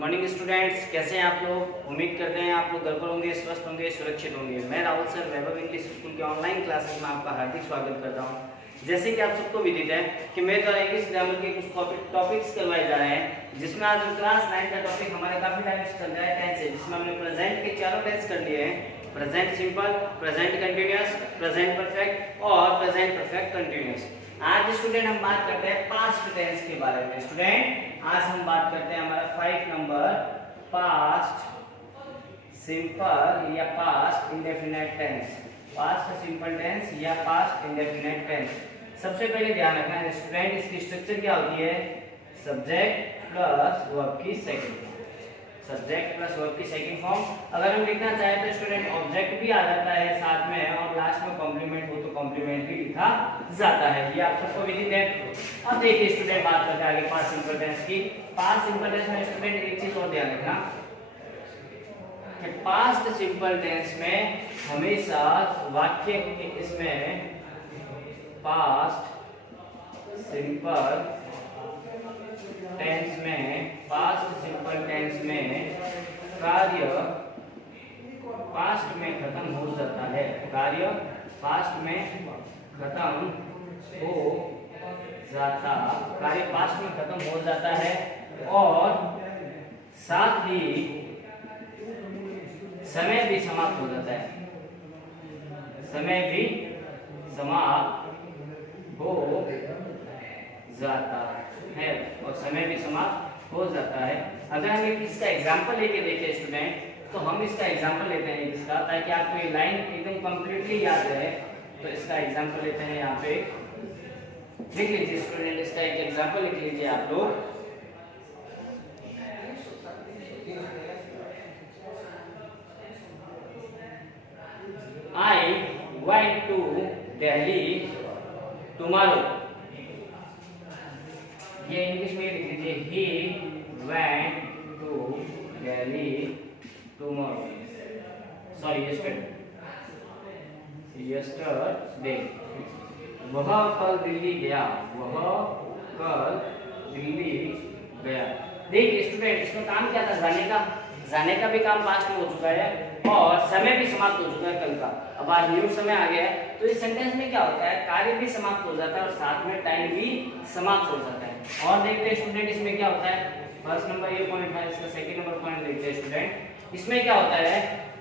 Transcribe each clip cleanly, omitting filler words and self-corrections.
Morning students, कैसे हैं आप लोग। उम्मीद करते हैं आप लोग घर पर होंगे, स्वस्थ होंगे, सुरक्षित होंगे। मैं राहुल सर वैभव इंग्लिश स्कूल के ऑनलाइन क्लासेस में आपका हार्दिक स्वागत करता हूं। जैसे कि आप सबको विदित है कि मेरे द्वारा इंग्लिश ग्रामर के कुछ टॉपिक्स करवाए जा रहे हैं, जिसमें आज हम क्लास 9 का टॉपिक हमारे काफी टाइम से चल रहा है टेंस है, जिसमें हमने प्रेजेंट के चारों टेंस कर लिए हैं। Present simple, present continuous, present perfect और प्रेजेंट परफेक्ट कंटिन्यूअस। आज स्टूडेंट हम बात करते हैं पास्ट टेंस के बारे में। स्टूडेंट आज हम बात करते हैं हमारा 5 नंबर पास्ट सिंपल या past indefinite tense. Past simple tense या पास्ट इंडेफिनिट टेंस। सबसे पहले ध्यान रखना है स्टूडेंट, इसकी स्ट्रक्चर क्या होती है। सब्जेक्ट प्लस वर्ब की second form. Subject plus verb की सेकंड फॉर्म। अगर हम लिखना चाहें तो स्टूडेंट ऑब्जेक्ट भी आ जाता है साथ में, और लास्ट में कॉम्प्लीमेंट हो तो कॉम्प्लीमेंट भी लिखा जाता है। ये आप सबको विदित है। अब देखिए स्टूडेंट, बात करते हैं आगे पास्ट सिंपल टेंस की। पास्ट सिंपल टेंस में स्टूडेंट एक चीज और ध्यान रखना कि पास्ट सिंपल टेंस में हमेशा वाक्य के इसमें पास्ट सिंपल टेंस में कार्य पास्ट में खत्म हो जाता है। कार्य पास्ट में खत्म हो जाता है और साथ ही समय भी समाप्त हो जाता है। समय भी समाप्त हो जाता है और समय भी समाप्त हो जाता है। अगर हम इसका एग्जांपल लेके देखें स्टूडेंट, तो हम इसका एग्जांपल लेते हैं इसका, ताकि आपको ये लाइन एकदम कंप्लीटली याद रहे। तो इसका एग्जांपल लेते हैं, यहाँ पे लिख लीजिए स्टूडेंट, इसका एक एग्जांपल लिख लीजिए आप लोग। I went to Delhi tomorrow। ये इंग्लिश में लिख लीजिए, he went to Delhi tomorrow। Sorry yesterday। वह कल दिल्ली गया। देखिए स्टूडेंट, इसमें काम क्या था, जाने का भी काम पास्ट में हो चुका है और समय भी समाप्त हो चुका है कल का। अब आज न्यू समय आ गया है, तो इस सेंटेंस में क्या होता है, कार्य भी समाप्त हो जाता है और साथ में टाइम भी समाप्त हो जाता है। और देखते हैं स्टूडेंट इसमें क्या होता है। फर्स्ट नंबर ये पॉइंट है, इसका सेकंड नंबर पॉइंट देखते हैं स्टूडेंट। इसमें क्या होता है,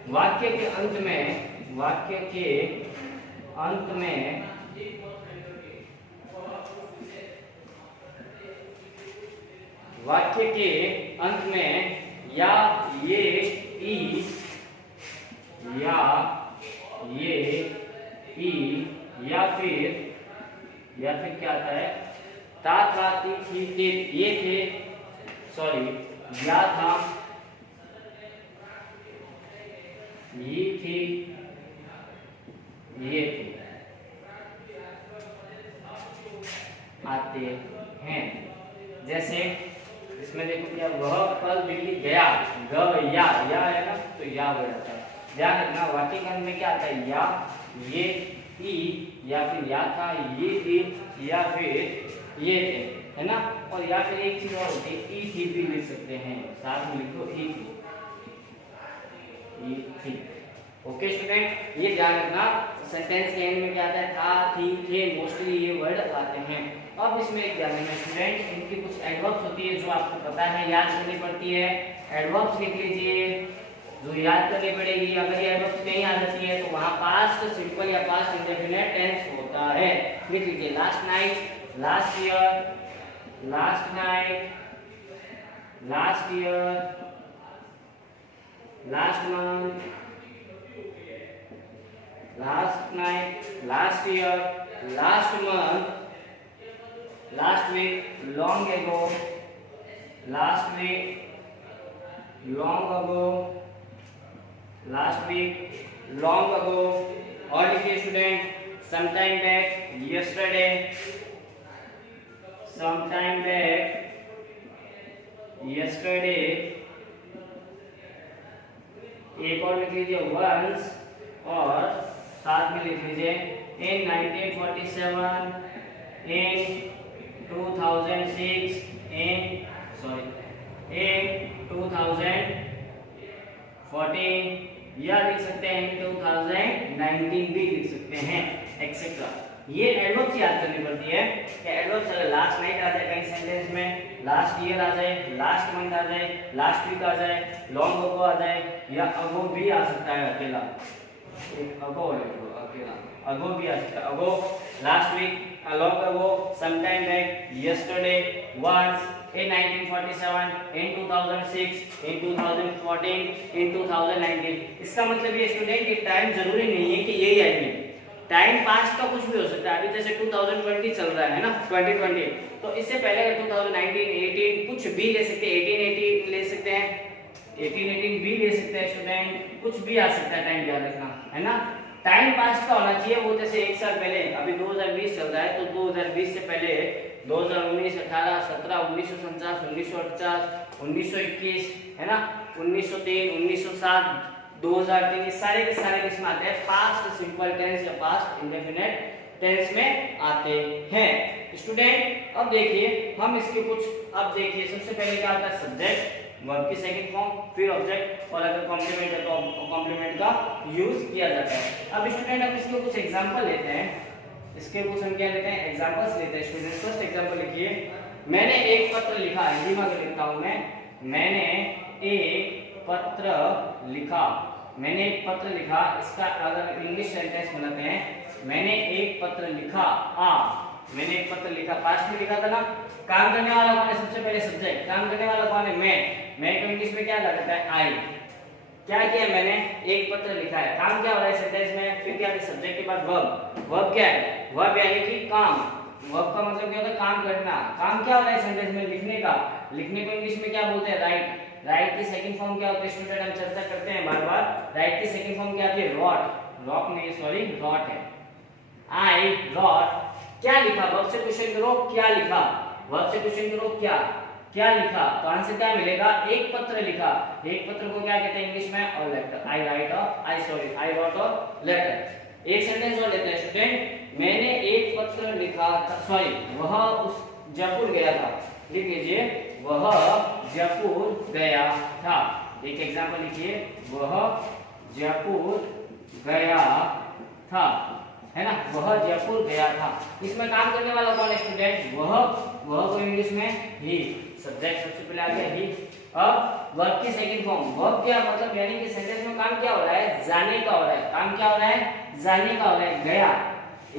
वाक्य के अंत में या ये ई या फिर क्या आता है, ता था, ती थी, थे, ये थे, सॉरी या था, ये थी, ये थे आते हैं। जैसे इसमें देखो क्या, वह कल दिल्ली गया। या है ना, तो या हो जाता है। ध्यान रखना वाक्य के अंत में क्या आता है, या, ये, ई, या फिर या था, ये थी, या फिर ये थे, है ना। और या फिर एक चीज और होती है, ई थी भी लिख सकते हैं, साथ में लिखो ई थी। ओके स्टूडेंट, ये ध्यान रखना। सेंटेंस के एंड में क्या आता है, था, थी, थे, मोस्टली ये वर्ड आते हैं। अब इसमें एक ध्यान रखना स्टूडेंट, इनकी कुछ एडवर्ब्स होती है जो आपको पता है, याद करनी पड़ती है। एडवर्ब्स लिख लीजिए, जो याद करनी पड़ेगी। अगर ये एडवर्ब्स नहीं आ जाती है तो वहां पास्ट सिंपल या पास्ट इंडेफिनिट टेंस होता है। लिख लीजिए, last night, last year, last night, last year, last month, last night, last year, last month, last week, long ago, last week, long ago, last week, long ago. और लिखिए student, sometime back, yesterday, sometime back, yesterday। एक और लिख लीजिए, once, और साथ में लिख लीजिए in 1947, in 2006, in 2014 या लिख सकते हैं 2019 भी लिख सकते हैं एक्सेट्रा। ये एडवर्ब्स याद करनी पड़ती है कि एडवर्ब्स अगर लास्ट नाइट आ जाए कहीं सेंटेंस में, लास्ट ईयर आ जाए, लास्ट मंथ आ जाए, लास्ट वीक आ जाए, लॉन्ग अगो आ जाए, या अगो भी आ सकता है अकेला, एक अगो अकेला अगो भी आ सकता है, ago, last week, long ago, sometime back, yesterday, once, in 1947, in 2006, in 2014, in 2019। इसका मतलब ये स्टूडेंट कि टाइम जरूरी नहीं है कि यही आएंगे, टाइम पास्ट का कुछ भी हो सकता है। अभी जैसे 2020 चल रहा है ना, 2020, तो इससे पहले 2019, 18 कुछ भी ले सकते हैं, 1880 ले सकते हैं, 1818 भी ले सकते हैं स्टूडेंट, कुछ भी आ सकता है, टाइम याद रखना है ना। टाइम पास्ट का होना चाहिए, वो जैसे एक साल पहले, अभी 2020 चल रहा है तो 2020 से पहले 2019, 18, 17, 1949, 1950, 1921 है ना, 1903, 1907, 2003, ये सारे के सारे किसमें आते हैं, पास्ट सिंपल टेंस या पास्ट इंडेफिनिट टेंस में आते हैं स्टूडेंट। अब देखिए हम इसके कुछ, अब देखिए सबसे पहले क्या आता है, सब्जेक्ट, वर्ब की सेकंड फॉर्म, फिर ऑब्जेक्ट, और अगर कॉम्प्लीमेंट है तो कॉम्प्लीमेंट का यूज किया जाता है। अब स्टूडेंट हम इसके कुछ एग्जांपल लेते हैं, इसके कुछ हम क्या लेते हैं, एग्जांपल्स लेते हैं स्टूडेंट। फर्स्ट एग्जांपल लिखिए, मैंने एक पत्र लिखा, हिंदी में लिखता हूं मैंने एक पत्र लिखा, मैंने एक पत्र लिखा, इसका अगर इंग्लिश सेंटेंस बनाते हैं, मैंने एक पत्र लिखा, मैंने एक पत्र लिखा, पास्ट में लिखा था ना। काम करने वाला कौन है, सबसे पहले सब्जेक्ट, काम करने वाला कौन है, मैं को इंग्लिश में क्या लगता है, आई। क्या किया, मैंने एक पत्र लिखा है, काम क्या हो रहा है सेंटेंस में, फिर क्या है, सब्जेक्ट के बाद वर्ब, वर्ब क्या है, वर्ब यानी कि काम, वर्ब का मतलब क्या होता है, काम करना, काम क्या हो रहा है सेंटेंस में, लिखने का, लिखने को इंग्लिश में क्या बोलते हैं, राइट, राइट की सेकंड फॉर्म क्या होती है स्टूडेंट, हम चर्चा करते हैं बार बार, राइट की सेकंड फॉर्म क्या आती है, रॉट, रॉक नहीं सॉरी रॉट है, आई रॉट, क्या लिखा, वर्ब से क्वेश्चन करो क्या लिखा, वर्ब से क्वेश्चन करो क्या क्या लिखा, तो आंसर क्या मिलेगा, एक पत्र लिखा, एक पत्र को क्या कहते हैं इंग्लिश में, और लेटर, आई राइट और आई रॉट और लेटर। एक सेंटेंस और लेते हैं स्टूडेंट, मैंने एक पत्र लिखा था, सॉरी वह उस जयपुर गया था, लिख लीजिए वह जयपुर गया था, एक एग्जांपल लिखिए, वह जयपुर गया था, है ना, वह जयपुर गया था। इसमें काम करने वाला कौन है स्टूडेंट, वह को इंग्लिश में ही, सब्जेक्ट सबसे पहले आ गया ही। अब वर्ब की सेकंड फॉर्म, वर्ब क्या मतलब यानी कि सेंटेंस में काम क्या हो रहा है, जाने का हो रहा है, काम क्या हो रहा है, जाने का हो रहा है, गया,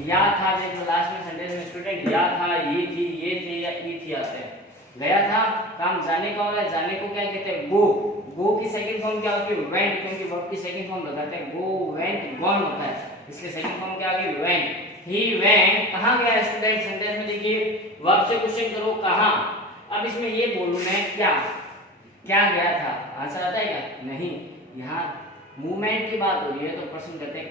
या था, देखो लास्ट में सेंटेंस में स्टूडेंट या था, ये थी, ये थे या ई थी आते हैं, गया था, काम जाने का हो रहा है, जाने को क्या कहते हैं, गो, गो की सेकंड फॉर्म क्या होती है, वेंट, क्योंकि वर्ब की सेकंड फॉर्म लगाते हैं, गो वेंट गॉन होता है, इसलिए सेकंड फॉर्म क्या आ गई, वेंट, ही वेंट, कहां गया स्टूडेंट, सेंटेंस में देखिए वर्ब से क्वेश्चन करो कहां, अब इसमें ये बोलूं मैं क्या गया था, आंसर आता है क्या, नहीं, यहाँ मूवमेंट की बात हो रही है तो प्रश्न करते हैं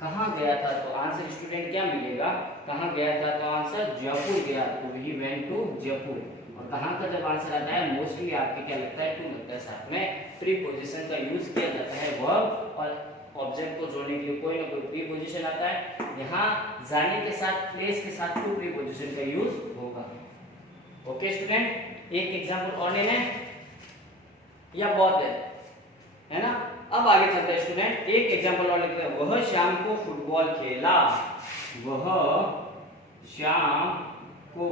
कहां गया था, तो आंसर स्टूडेंट क्या मिलेगा, कहां गया था, तो आंसर जयपुर गया, तो ही वेंट टू जयपुर। और कहां का जब आंसर आता है मोस्टली आपके क्या लगता है, टू लगता है, साथ में प्रीपोजिशन का यूज किया जाता है, वर्ब और ऑब्जेक्ट को जोड़ने के लिए कोई ना कोई प्रीपोजिशन आता है, यहाँ जाने के साथ प्लेस के साथ टू प्रीपोजिशन का यूज होगा। ओके स्टूडेंट, एक एग्जांपल और लेना या बहुत है ना। अब आगे चलते हैं स्टूडेंट, एक एग्जांपल और लेते हैं, वह शाम को फुटबॉल खेला, वह शाम को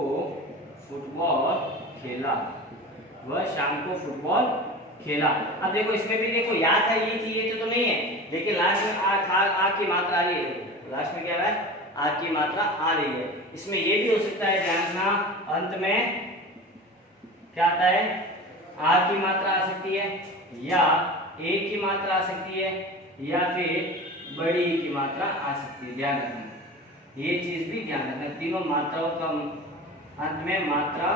फुटबॉल खेला, वह शाम को फुटबॉल खेला। अब देखो इसमें भी देखो या था, ये थी, ये तो नहीं है, लेकिन लास्ट में आ था, आ की मात्रा आ रही है, लास्ट में क्या आ रहा है, आ की मात्रा आ रही है। इसमें ये भी हो सकता है, ध्यान रखना, अंत में क्या आता है, आ की मात्रा आ सकती है, या ए की मात्रा आ सकती है, या फिर बड़ी की मात्रा आ सकती है, ध्यान रखना, ये चीज भी ध्यान रखना, तीनों मात्राओं का अंत में मात्रा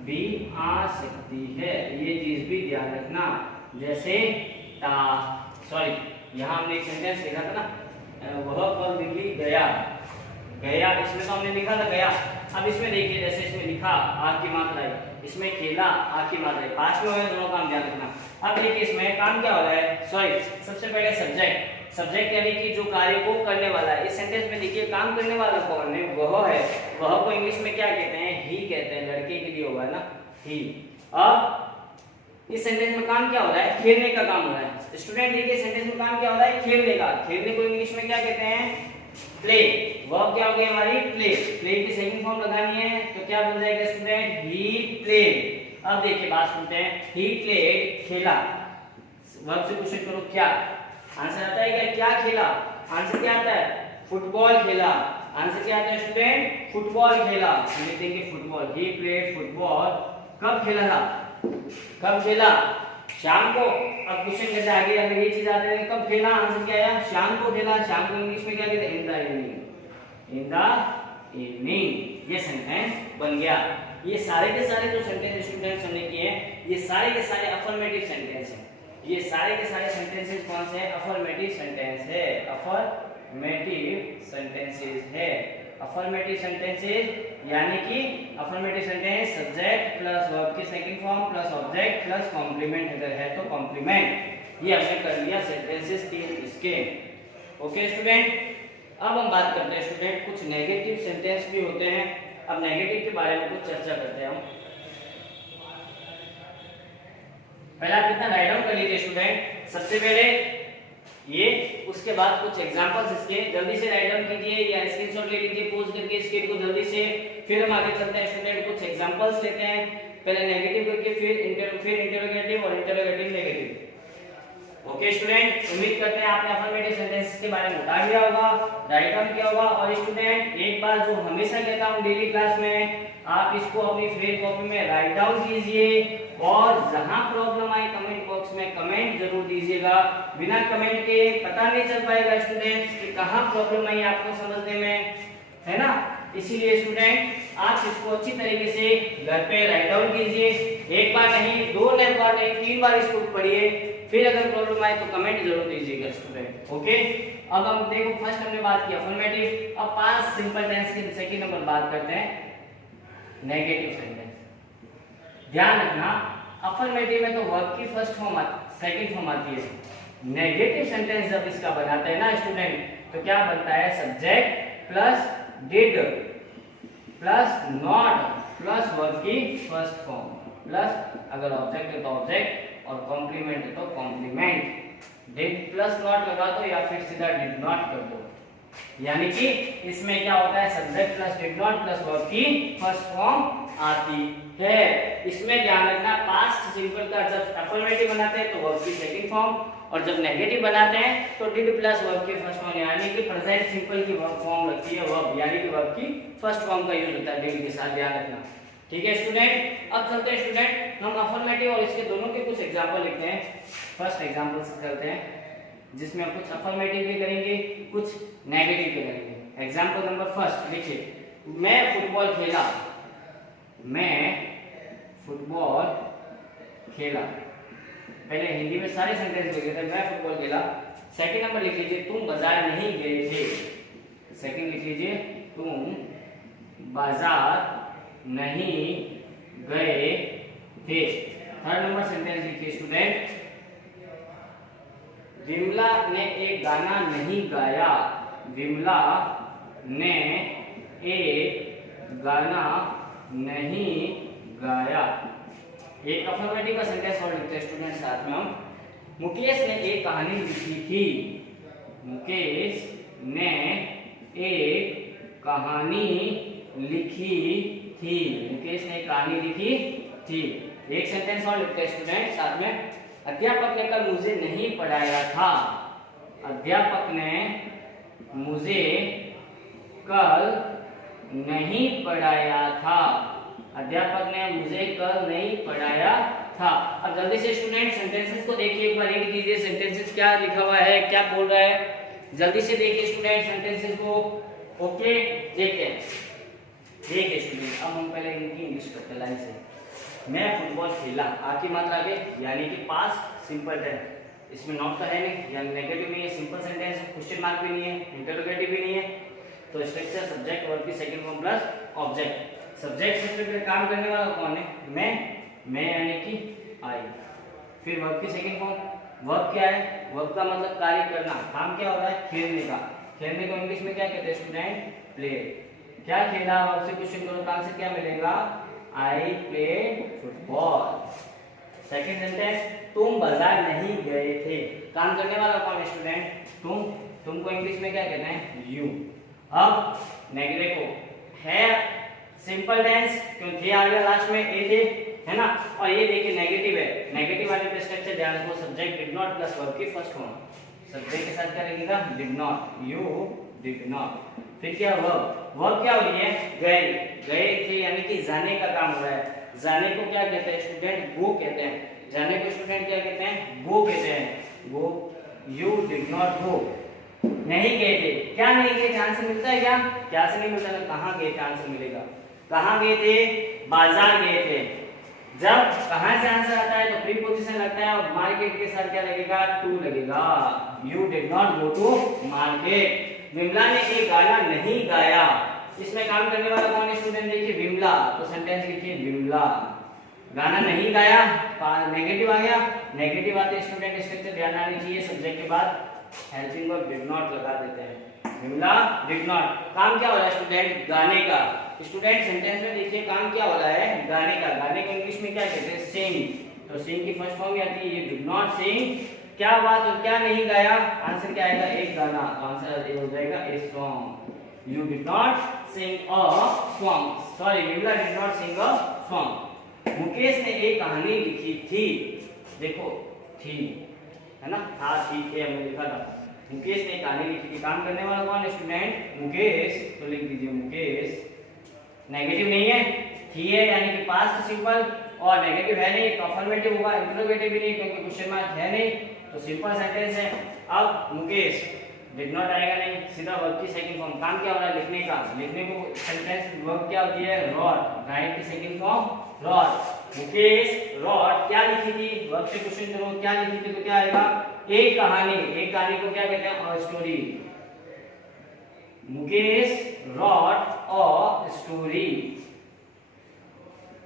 भी आ सकती है, ये चीज भी ध्यान रखना। जैसे सॉरी यहाँ हमने एक सेंटेंस लिखा था ना, वह कल दिल्ली गया, इसमें तो हमने लिखा था गया। अब इसमें देखिए, जैसे इसमें लिखा आ की मात्रा है, इसमें खेला आ की मात्रा है, पास में हुए दोनों काम ध्यान रखना। अब देखिए इसमें काम क्या हो रहा है, सॉरी सबसे पहले सब्जेक्ट यानी कि जो कार्य को करने वाला है। इस सेंटेंस में देखिए काम करने वाला कौन है, वह है, वह को इंग्लिश में क्या कहते हैं, ही कहते हैं, लड़के के लिए होगा ना ही। अब इस सेंटेंस में काम क्या हो रहा है, खेलने का काम हो रहा है। स्टूडेंट देखिए सेंटेंस में काम क्या हो रहा है, खेलने का। खेलने को इंग्लिश में क्या कहते हैं, प्ले। वर्ब क्या हो गई हमारी, प्ले। प्ले की सेकंड फॉर्म लगानी है तो क्या बन जाएगा स्टूडेंट, ही प्लेड। अब देखिए बात सुनते हैं, ही प्लेड, खेला। वर्ब से क्वेश्चन करो क्या, आंसर आता है क्या, क्या खेला, आंसर क्या आता है, फुटबॉल खेला। आंसर क्या आता है स्टूडेंट, फुटबॉल खेला। हम लिखेंगे फुटबॉल, ही प्लेड फुटबॉल। कब खेला था, कब खेला, शाम को। अब क्वेश्चन कैसे आगे अगर ये चीज आते हैं कब खेला, आंसर क्या आया, शाम को खेला। शाम को इंग्लिश में क्या कहते हैं, in the evening, in the evening. ये सेंटेंस बन गया। ये सारे के सारे जो सेंटेंस स्टूडेंट्स हमने किए हैं ये सारे के सारे अफर्मेटिव सेंटेंस हैं। ये सारे के सारे सेंटेंसेस कौन से हैं, अफर्मेटिव सेंटेंस है, अफर्मेटिव सेंटेंसेस है। अफर्मेटिव सेंटेंसेस यानी कि affirmative sentence subject plus verb की second form plus object plus complement अगर है तो कॉम्प्लीमेंट। ये हमने कर लिया सेंटेंसेस तीन इसके। ओके स्टूडेंट, अब हम बात करते हैं स्टूडेंट कुछ नेगेटिव सेंटेंस भी होते हैं। अब नेगेटिव के बारे में कुछ चर्चा करते हैं हम। पहले आप कितना राइट डाउन कर लीजिए स्टूडेंट, सबसे पहले ये, उसके बाद कुछ एग्जांपल्स इसके जल्दी से राइट डाउन कीजिए या स्क्रीनशॉट ले लीजिए पॉज करके इसके को जल्दी से। फिर हम आगे चलते हैं स्टूडेंट, कुछ एग्जांपल्स लेते हैं, पहले नेगेटिव करके फिर इंटरोगेटिव और इंटरोगेटिव नेगेटिव। ओके स्टूडेंट, उम्मीद करते हैं आपने अफर्मेटिव सेंटेंसेस के बारे में उतार लिया होगा, राइट डाउन किया होगा। और स्टूडेंट एक बार जो हमेशा कहता हूं डेली क्लास में, आप इसको अपनी फेयर कॉपी में राइट डाउन कीजिए और जहां प्रॉब्लम आए कमेंट बॉक्स में कमेंट जरूर दीजिएगा। बिना कमेंट के पता नहीं चल पाएगा स्टूडेंट्स कि कहां प्रॉब्लम आई आपको समझने में, है ना। इसीलिए स्टूडेंट आप इसको अच्छी तरीके से घर पे राइट डाउन कीजिए, एक बार नहीं, दो बार नहीं, 3 बार इसको पढ़िए। फिर अगर प्रॉब्लम आए तो कमेंट जरूर दीजिएगा स्टूडेंट। ओके, अब हम देखो फर्स्ट हमने बात की अफर्मेटिव, अब पास्ट सिंपल टेंस के सेकंड नंबर बात करते हैं नेगेटिव सेंटेंस। ध्यान रखना अफर्मेटिव में तो वर्ब की फर्स्ट फॉर्म सेकंड फॉर्म आती है, नेगेटिव सेंटेंस जब इसका बनाते हैं ना स्टूडेंट तो क्या बनता है, subject plus did plus not plus verb की फर्स्ट फॉर्म प्लस अगर ऑब्जेक्ट है तो ऑब्जेक्ट और कॉम्प्लीमेंट है तो कॉम्प्लीमेंट। डिड प्लस नॉट लगा दो या फिर सीधा डिड नॉट कर दो, यानी कि इसमें क्या होता है, subject plus did not plus verb की फर्स्ट फॉर्म आती है। इसमें ध्यान रखना पास्ट सिंपल का जब अफर्मेटिव बनाते हैं तो वर्ब की सेकंड फॉर्म और जब नेगेटिव बनाते हैं तो डिड प्लस वर्ब की फर्स्ट फॉर्म, यानी कि प्रेजेंट सिंपल की वर्ब फॉर्म लगती है वर्ब, यानी कि वर्ब की फर्स्ट फॉर्म का यूज होता है डिड के साथ, ध्यान रखना। ठीक है स्टूडेंट, अब चलते हैं स्टूडेंट हम अफर्मेटिव और इसके दोनों के कुछ एग्जांपल लिखते हैं। फर्स्ट एग्जांपल से चलते हैं जिसमें हम कुछ अफर्मेटिव के करेंगे कुछ नेगेटिव के करेंगे। एग्जांपल नंबर फर्स्ट लिखिए, मैं फुटबॉल खेला, मैं फुटबॉल खेला। पहले हिंदी में सारे सेंटेंस लिख लेते हैं, मैं फुटबॉल खेला। सेकंड नंबर लिख लीजिए, तुम बाजार नहीं गए थे। सेकंड लिख लीजिए, तुम बाजार नहीं गए थे। थर्ड नंबर सेंटेंस लिखिए स्टूडेंट, विमला ने एक गाना नहीं गाया। विमला ने एक गाना नहीं गाया। एक अफर्मेटिव का सेंटेंस और लिखते हैं स्टूडेंट साथ में हम, मुकेश ने एक कहानी लिखी थी। मुकेश ने एक कहानी लिखी थी। मुकेश ने एक कहानी लिखी थी। एक सेंटेंस और लिखते हैं स्टूडेंट साथ में, अध्यापक ने कल मुझे नहीं पढ़ाया था। अध्यापक ने मुझे कल नहीं पढ़ाया था। अध्यापक ने मुझे कल नहीं पढ़ाया था। अब जल्दी से स्टूडेंट सेंटेंसेस को देखिए, एक बार रीड कीजिए सेंटेंसेस क्या लिखा हुआ है, क्या बोल रहा है, जल्दी से देखिए स्टूडेंट सेंटेंसेस को। ओके देखते हैं, देखिए स्टूडेंट अब हम पहले इनकी इंग्लिश करते हैं लाइन से। मैं फुटबॉल खेला, आपकी मात्रा आगे यानी कि पास्ट सिंपल टेंस, इसमें नॉट तो है नहीं, यानी नेगेटिव नहीं है, सिंपल सेंटेंस है, क्वेश्चन मार्क भी नहीं है, इंटरोगेटिव भी नहीं है, तो स्ट्रक्चर सब्जेक्ट वर्ब की second form plus object. Subject सबसे पहले काम करने वाला कौन है, मैं यानी कि आई। फिर वर्ब की सेकंड फॉर्म, वर्ब क्या है, वर्ब का मतलब कार्य करना, काम क्या होता है, खेलने का। खेलने को इंग्लिश में क्या कहते हैं स्टूडेंट, प्ले। क्या खेला, वर्ब से क्वेश्चन करो तो आंसर क्या मिलेगा, I play football. Second sentence, तुम बाजार नहीं गए थे। काम करने वाला कौन है स्टूडेंट? तुम को इंग्लिश में क्या कहते हैं? यू। अब नेगेटिव को है सिंपल टेंस, क्यों थे आ गया लास्ट में, ए थे, है ना। और ये देखिए नेगेटिव है, नेगेटिव वाले पे स्ट्रक्चर ध्यान रखो, subject did not plus verb की फर्स्ट फॉर्म, सब्जेक्ट के साथ क्या लगेगा? Did not, you did not. फिर क्या वर्ब, वर्ब क्या हो रही है? गए, गए थे यानी कि जाने का काम हो रहा है। जाने को क्या कहते हैं स्टूडेंट? गो कहते हैं। जाने को स्टूडेंट क्या कहते हैं? गो कहते हैं। गो, यू डिड नॉट गो। नहीं गए थे, क्या नहीं गए? आंसर मिलता है क्या? क्या से नहीं मिलता, कहां गए थे आंसर मिलेगा। कहां गए थे? बाजार गए थे। जब कहां से आंसर आता है तो प्रीपोजिशन लगता है, और मार्केट के साथ क्या लगेगा? टू लगेगा। You did not go to market. Vimla ने एक गाना नहीं गाया। इसमें काम करने वाला कौन है स्टूडेंट? देखिए विमला, तो सेंटेंस लिखिए विमला गाना नहीं गाया, नेगेटिव आ गया। नेगेटिव आते स्टूडेंट स्ट्रक्चर ध्यान आनी चाहिए, सब्जेक्ट के बाद हेल्पिंग वर्ब डिड नॉट लगा देते हैं। विमला डिड नॉट, काम क्या हो रहा है स्टूडेंट? गाने का। स्टूडेंट सेंटेंस में देखिए काम क्या हो रहा है? गाने का। गाने को इंग्लिश में क्या कहते हैं? सिंग। तो सिंग की फर्स्ट फॉर्म आती है, ये डिड नॉट सिंग। क्या बात हो, क्या नहीं गाया? आंसर क्या आएगा? एक गाना। तो आंसर हो जाएगा a song. You did not sing a song, sorry Vimla did not sing a song. Mukesh ने एक कहानी लिखी थी। देखो थी, है ना, था थी थे हमने लिखा था। मुकेश ने कहानी लिखी थी। काम करने वाला कौन है स्टूडेंट? मुकेश। तो लिख दीजिए मुकेश। नेगेटिव नहीं है, थी है यानी कि पास्ट सिंपल, और नेगेटिव है नहीं तो अफर्मेटिव होगा, इंटरोगेटिव भी नहीं क्योंकि क्वेश्चन मार्क है नहीं, तो सिंपल सेंटेंस है। अब मुकेश डिड नॉट आएगा नहीं, सीधा वर्ब की सेकंड फॉर्म। काम क्या हो रहा है? लिखने का। लिखने को सेंटेंस वर्ब क्या होती है? रॉट। राइट की second form wrote. Mukesh wrote क्या लिखी थी? वर्ब से क्वेश्चन करो क्या लिखी थी, तो क्या आएगा? एक कहानी। एक कहानी को क्या कहते हैं? A story. Mukesh wrote a story.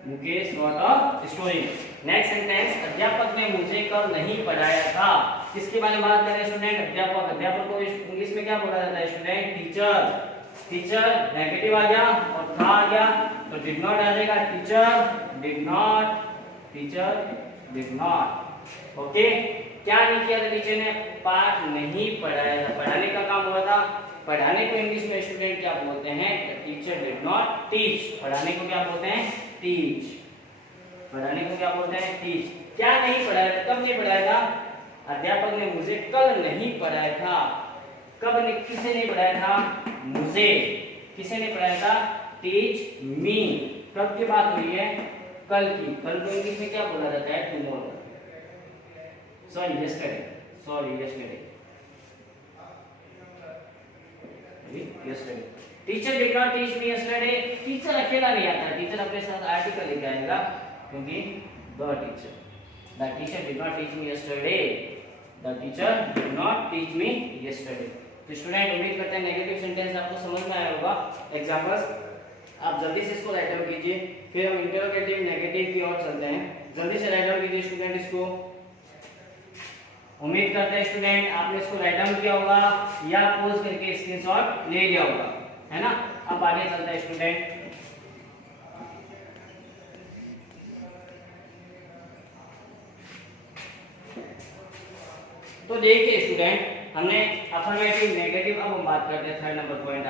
Mukesh wrote a story. Next sentence, अध्यापक ने मुझे कल नहीं पढ़ाया था। किसके बारे में बात कर रहे हैं स्टूडेंट? अध्यापक। अध्यापक को इंग्लिश में क्या बोला जाता है स्टूडेंट? टीचर। टीचर नेगेटिव आ गया और था आ गया, तो डिड नॉट आ जाएगा। Teacher did not, teacher did not. Okay, क्या नहीं किया था टीचर ने? पाठ नहीं पढ़ाया था। पढ़ाने का काम हुआ था। पढ़ाने को इंग्लिश में स्टूडेंट क्या बोलते हैं? Teacher did not teach. पढ़ाने को क्या बोलते हैं? टीच। पढ़ाने को क्या बोलते हैं? टीच। क्या नहीं पढ़ाया था? कब नहीं पढ़ाया था? अध्यापक ने मुझे कल नहीं पढ़ाया था। कब ने, किसे नहीं पढ़ाया था? मुझे। किसे नहीं पढ़ाया था? Teach me. कब की बात हुई है? कल की। कल को इंग्लिश में क्या बोला जाता है? Tomorrow. Sorry yesterday, sorry yesterday, yesterday. Teacher did not teach me yesterday. Teacher अकेला नहीं आता, टीचर अपने साथ आर्टिकल लेके आएगा, क्योंकि the teacher did not teach me yesterday. The teacher did not teach me yesterday. तो स्टूडेंट उम्मीद करते हैं नेगेटिव सेंटेंस आपको समझ में आया होगा। एग्जांपल्स आप जल्दी से इसको राइट डाउन कीजिए, फिर हम इंटरोगेटिव नेगेटिव की ओर चलते हैं। जल्दी से राइट डाउन कीजिए स्टूडेंट इसको। उम्मीद करते हैं स्टूडेंट आपने इसको राइट डाउन किया होगा या पॉज करके स्क्रीनशॉट ले लिया होगा, है ना। अब आगे चलते हैं स्टूडेंट। तो देखिए स्टूडेंट, हमने अफर्मेटिव नेगेटिव, अब हम बात करते हैं थर्ड नंबर पॉइंट।